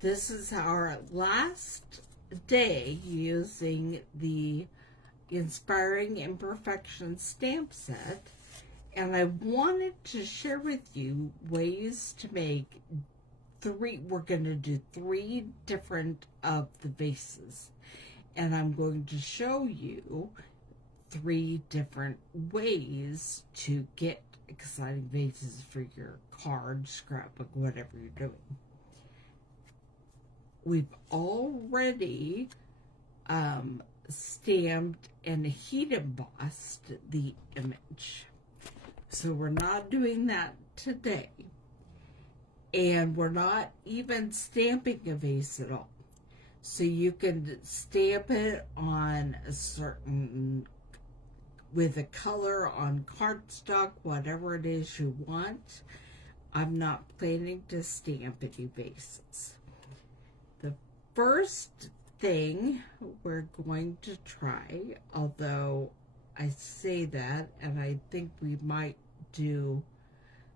This is our last day using the Inspiring Imperfection stamp set, and I wanted to share with you ways to make we're going to do 3 different of the vases, and I'm going to show you 3 different ways to get exciting vases for your card, scrapbook, whatever you're doing. We've already stamped and heat embossed the image, so we're not doing that today, and we're not even stamping a vase at all. So you can stamp it on a certain, with a color on cardstock, whatever it is you want. I'm not planning to stamp any vases. The first thing we're going to try, although I say that and I think we might do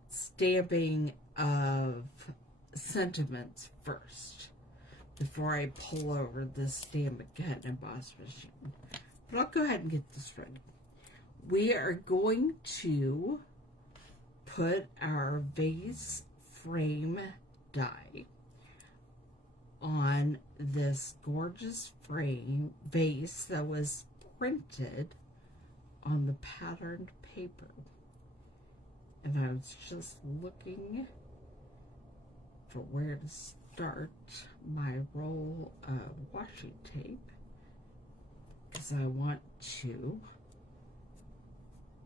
stamping of sentiments first before I pull over the stamp and emboss machine. But I'll go ahead and get this ready. We are going to put our vase frame die on this gorgeous vase that was printed on the patterned paper. And I was just looking for where to start my roll of washi tape, because I want to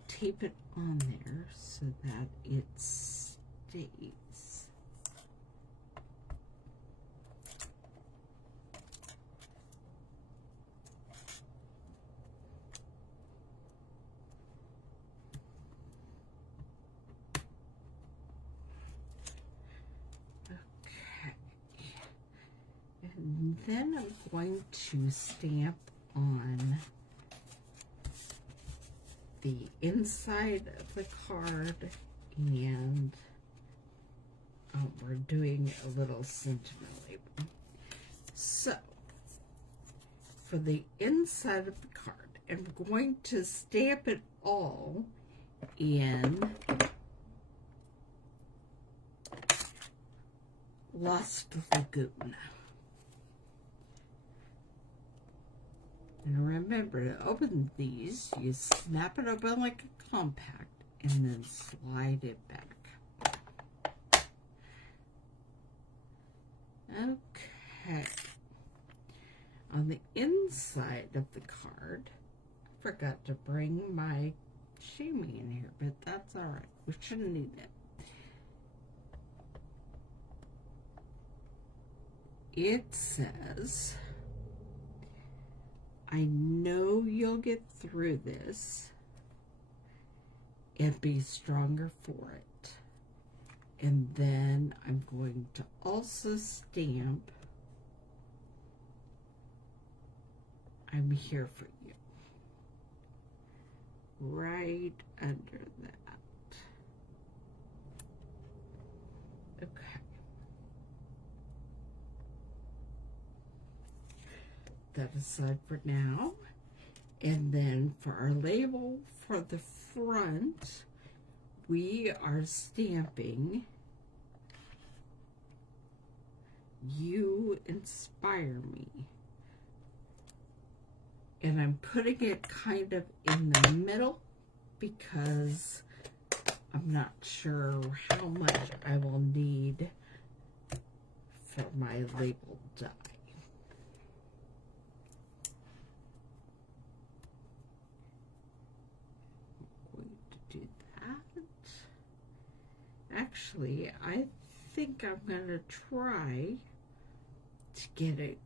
tape it on there so that it stays. And then I'm going to stamp on the inside of the card, and we're doing a little sentiment label. So, for the inside of the card, I'm going to stamp it all in Lost Lagoon. And remember, to open these, you snap it open like a compact and then slide it back. Okay. On the inside of the card, I forgot to bring my shaming in here, but that's all right. We shouldn't need it. It says, I know you'll get through this and be stronger for it. And then I'm going to also stamp, I'm here for you, right under that. Okay. That aside for now. And then for our label for the front, we are stamping You Inspire Me. And I'm putting it kind of in the middle because I'm not sure how much I will need for my label die. Actually, I think I'm going to try to get it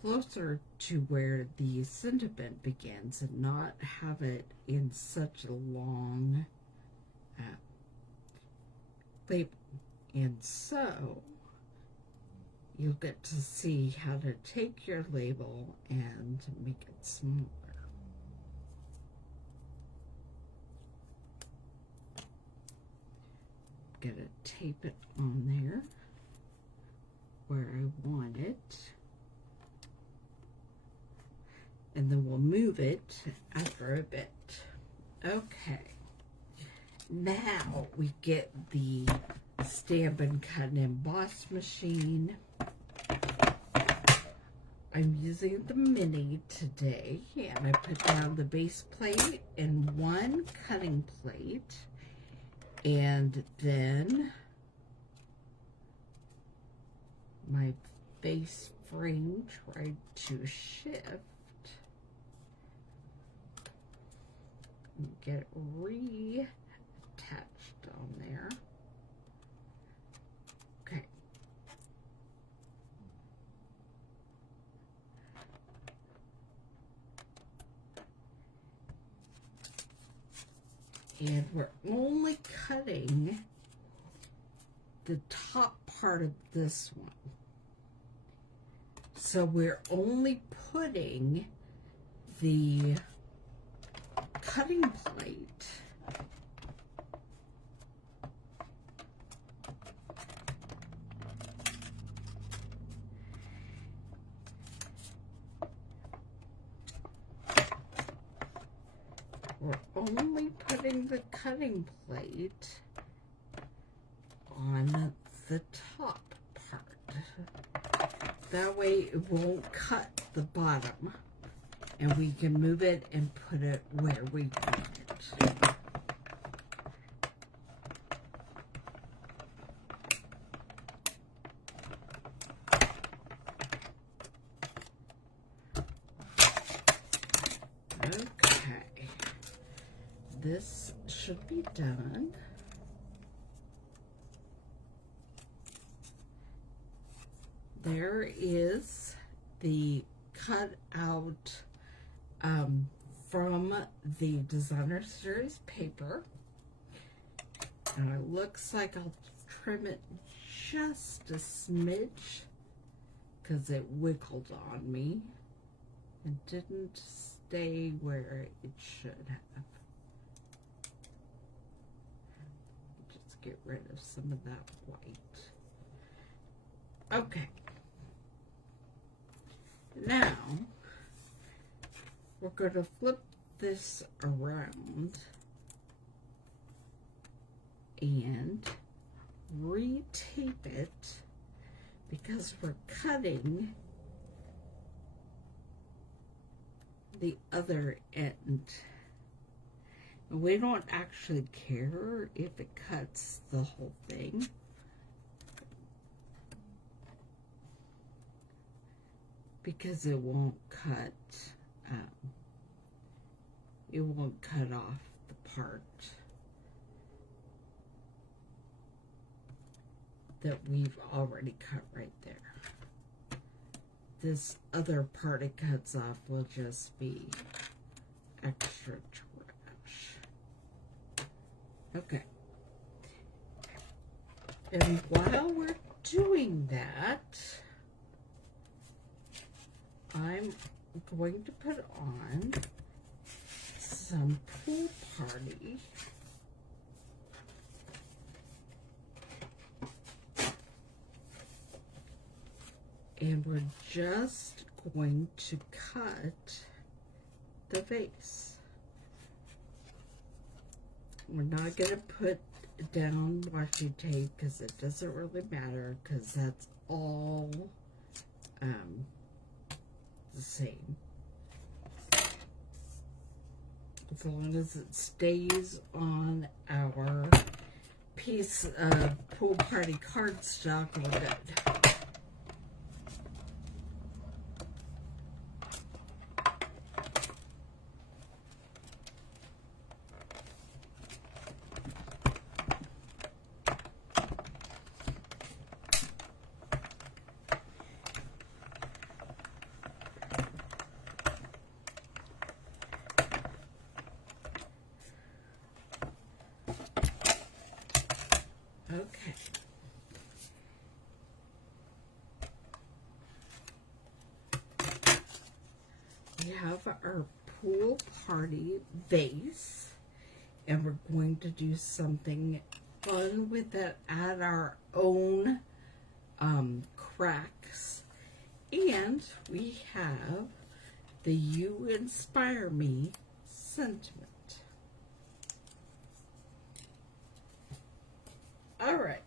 closer to where the sentiment begins and not have it in such a long label. And so you'll get to see how to take your label and make it smaller. going to tape it on there where I want it. And then we'll move it after a bit. Okay. Now we get the Stampin' Cut and Emboss machine. I'm using the mini today, and I put down the base plate and one cutting plate, and then my face frame tried to shift and get reattached on there. Okay. And we're only cutting the top part of this one. So we're only putting the cutting plate on the top part. That way it won't cut the bottom, and we can move it and put it where we want it. Okay, this should be done. There is the cutout from the Designer Series paper. And it looks like I'll trim it just a smidge because it wiggled on me and didn't stay where it should have. Just get rid of some of that white. Okay. Now, we're going to flip this around and re-tape it because we're cutting the other end. And we don't actually care if it cuts the whole thing. Because it won't cut off the part that we've already cut right there. This other part it cuts off will just be extra trash. Okay. And while we're doing that, I'm going to put on some Pool Party and we're just going to cut the vase. We're not going to put down washi tape because it doesn't really matter because that's all the same. As long as it stays on our piece of Pool Party cardstock, we're good. Okay. We have our Pool Party vase, and we're going to do something fun with it, add our own cracks. And we have the You Inspire Me sentiment. Alright,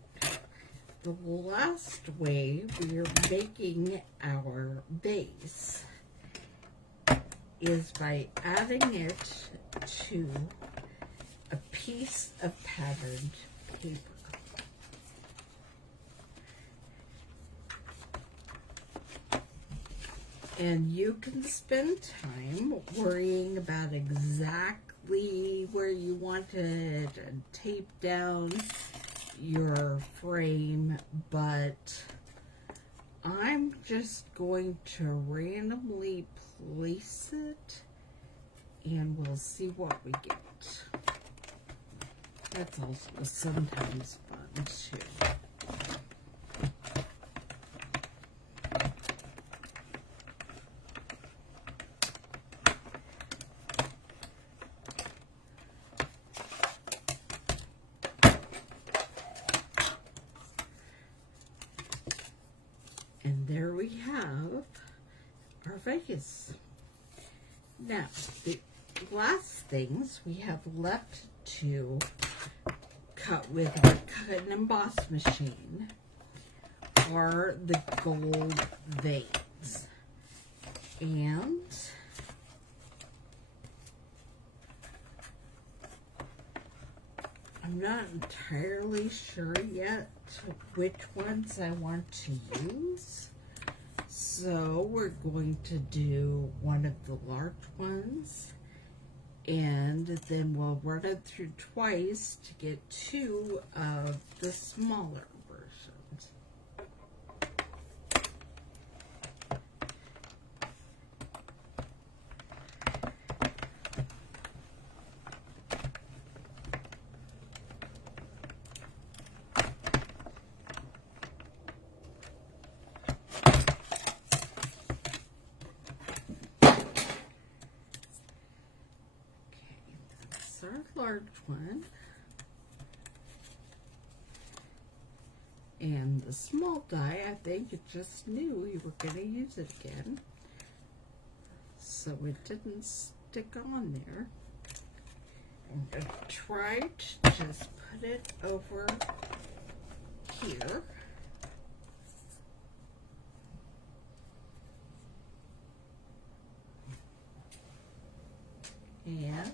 the last way we are making our vase is by adding it to a piece of patterned paper. And you can spend time worrying about exactly where you want it and tape down your frame, but I'm just going to randomly place it and we'll see what we get. That's also sometimes fun too. And there we have our vase. Now, the last things we have left to cut with our cut and emboss machine are the gold veins. And I'm not entirely sure yet which ones I want to use. So we're going to do one of the large ones, and then we'll run it through twice to get two of the smaller versions. Our large one, and the small die, I think it just knew you were going to use it again, so it didn't stick on there. I'm going to try to just put it over here. And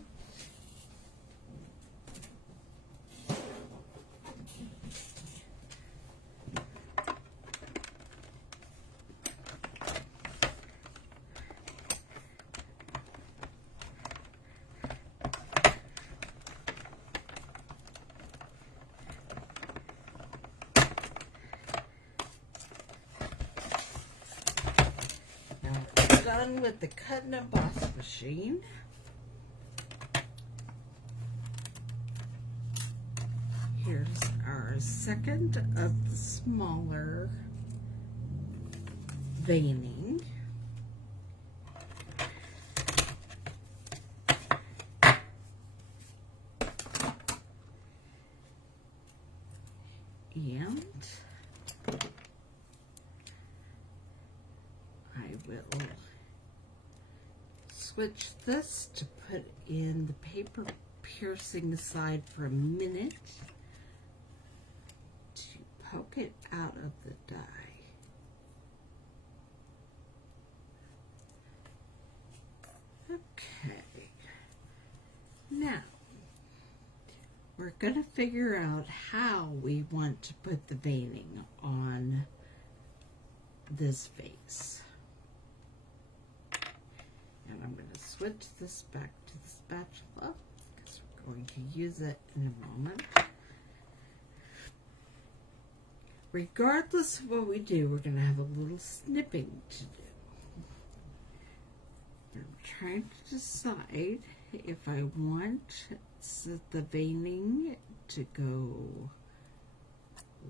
done with the cut and emboss machine. Here's our second of the smaller veining. And I will switch this to put in the paper piercing side for a minute to poke it out of the die. Okay, now we're going to figure out how we want to put the veining on this vase. And I'm going to switch this back to the spatula because we're going to use it in a moment. Regardless of what we do, we're going to have a little snipping to do. I'm trying to decide if I want the veining to go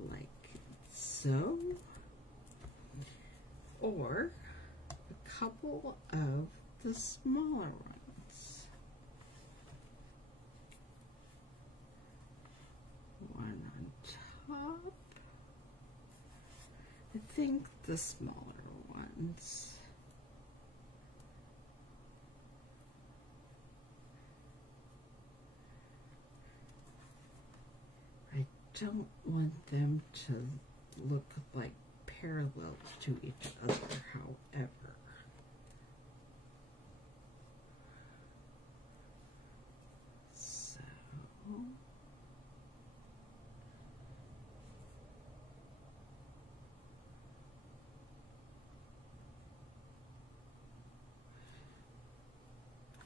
like so, or a couple of the smaller ones. One top. I think the smaller ones. I don't want them to look like parallel to each other, however. So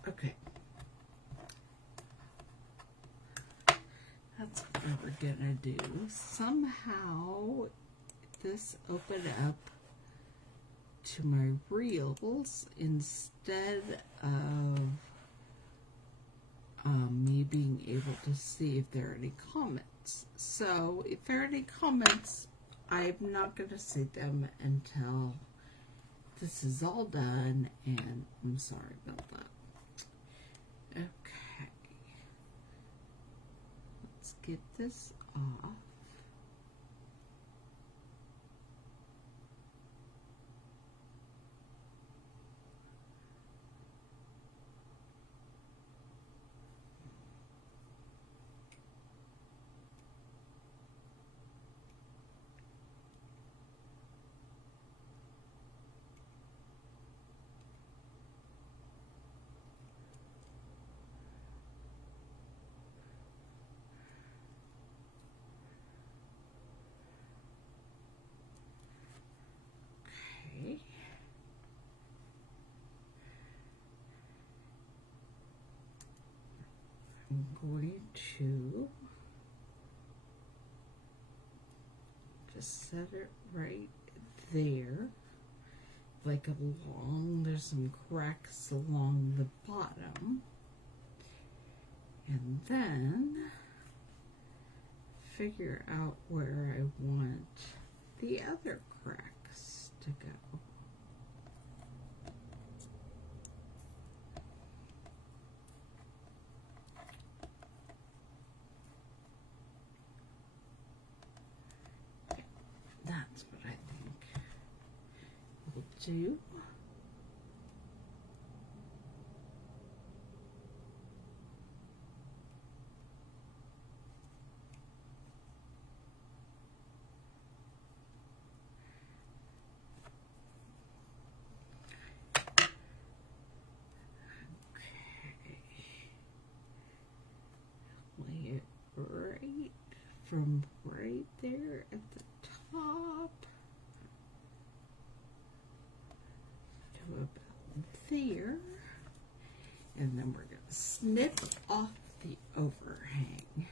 okay. That's what we're gonna do. Somehow this opened up to my reels instead of me being able to see if there are any comments. So if there are any comments, I'm not going to see them until this is all done, and I'm sorry about that. Okay. Let's get this off. Okay. I'm going to just set it right there, like there's some cracks along the bottom, and then figure out where I want the other cracks to go. That's what I think we'll do. Lay it right from right there at the top to about there, and then we're going to snip off the overhang.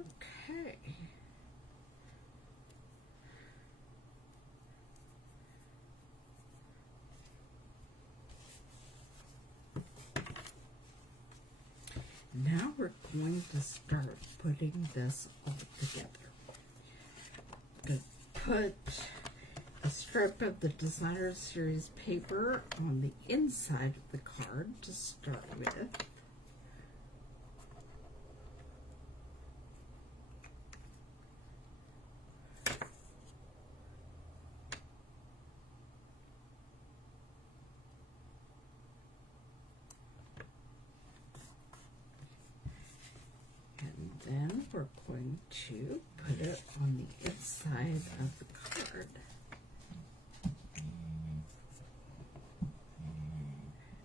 Okay. Now we're going to start putting this all together. I'm going to put a strip of the Designer Series paper on the inside of the card to start with. Then we're going to put it on the inside of the card.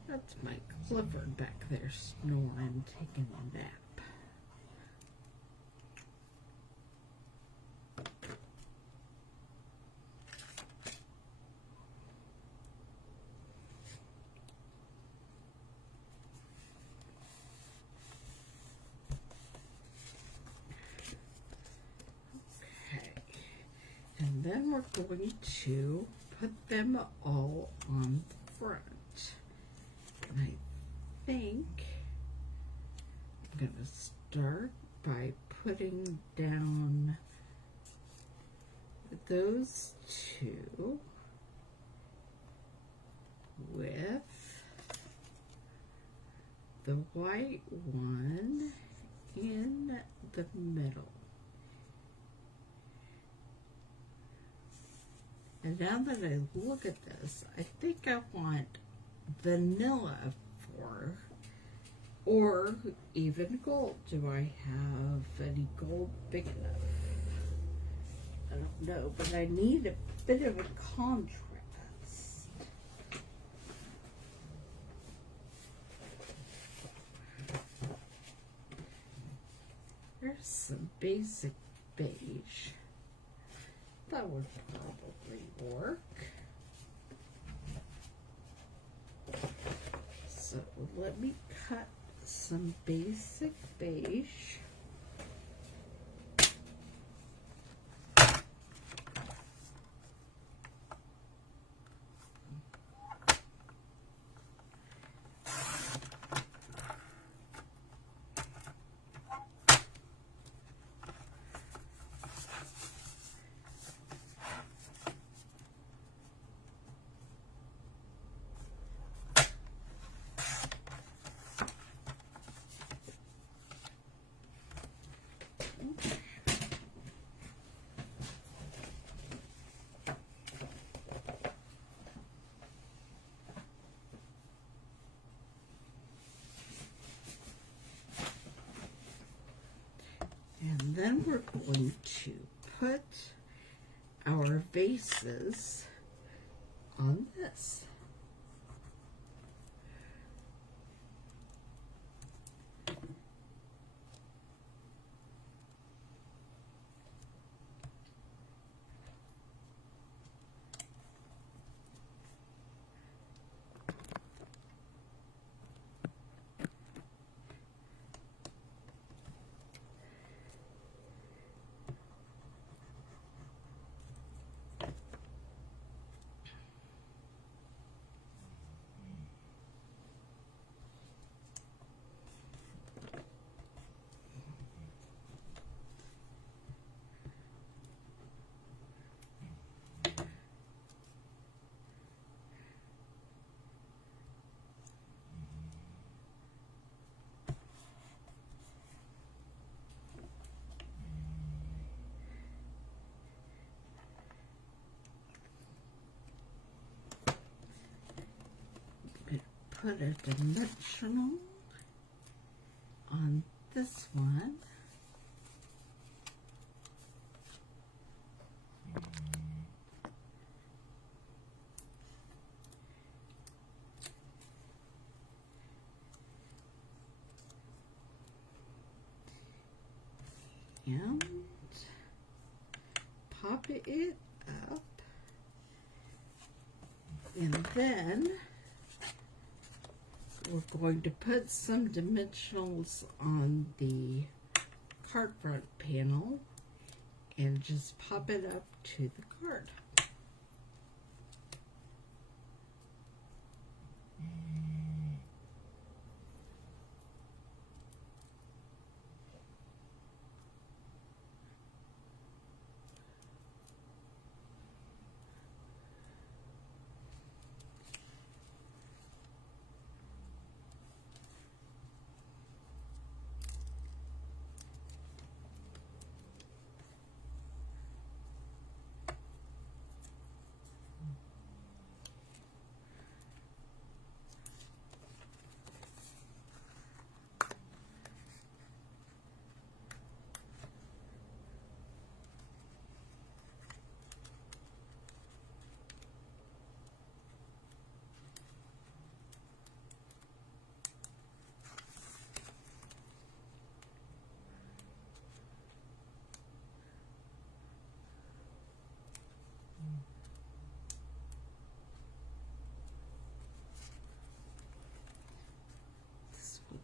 That's my Clifford back there snoring, taking a nap. And then we're going to put them all on the front. And I think I'm going to start by putting down those two with the white one in the middle. And now that I look at this, I think I want vanilla or even gold. Do I have any gold big enough? I don't know, but I need a bit of a contrast. There's some basic beige. That would probably work. So let me cut some basic beige. And then we're going to put our vases on this. Put a dimensional on this one. And pop it up. And then we're going to put some dimensionals on the card front panel and just pop it up to the card.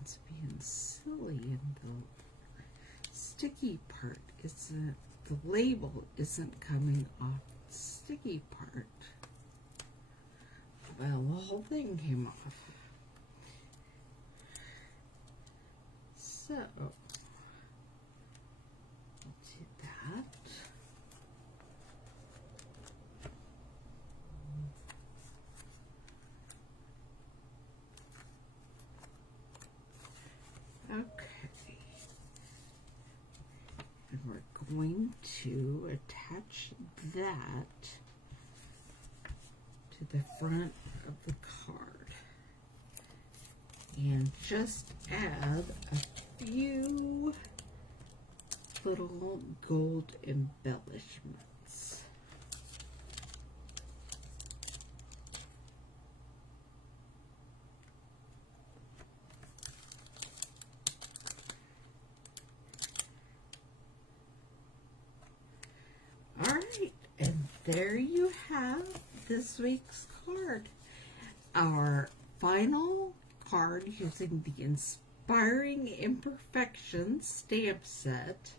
It's being silly, and the sticky part isn't, the label isn't coming off the sticky part. Well, the whole thing came off. So, we'll do that. we're going to attach that to the front of the card. And just add a few little gold embellishments. All right, and there you have this week's card. Our final card using the Inspiring Imperfections stamp set